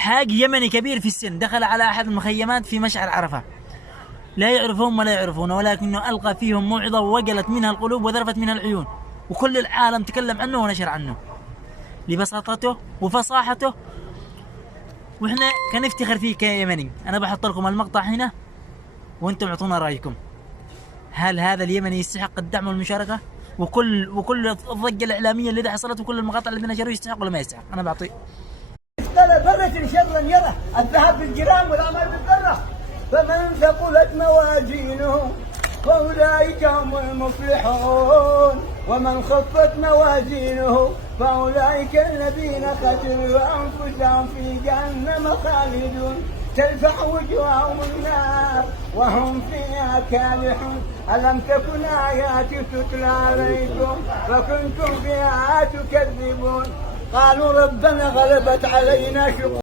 حاج يمني كبير في السن دخل على أحد المخيمات في مشعر عرفة، لا يعرفهم ولا يعرفونه، ولكنه ألقى فيهم موعظة ووجلت منها القلوب وذرفت منها العيون، وكل العالم تكلم عنه ونشر عنه لبساطته وفصاحته. وإحنا كنفتخر فيه كيمني. أنا بحط لكم المقطع هنا وأنتم اعطونا رأيكم، هل هذا اليمني يستحق الدعم والمشاركة؟ وكل الضجة الإعلامية اللي حصلت وكل المقاطع اللي نشروه يستحق ولا ما يستحق؟ أنا بعطي مثقال ذرة شرا يره، الذهب بالجرام والعمل بالذرة. فمن ثقلت موازينه فأولئك هم المفلحون، ومن خفت موازينه فأولئك الذين خسروا أنفسهم في جهنم خالدون، تلفح وجوههم النار وهم فيها كالحون. ألم تكن آياتي تتلى عليكم فكنتم بها تكذبون؟ قالوا ربنا غلبت علينا شقوتنا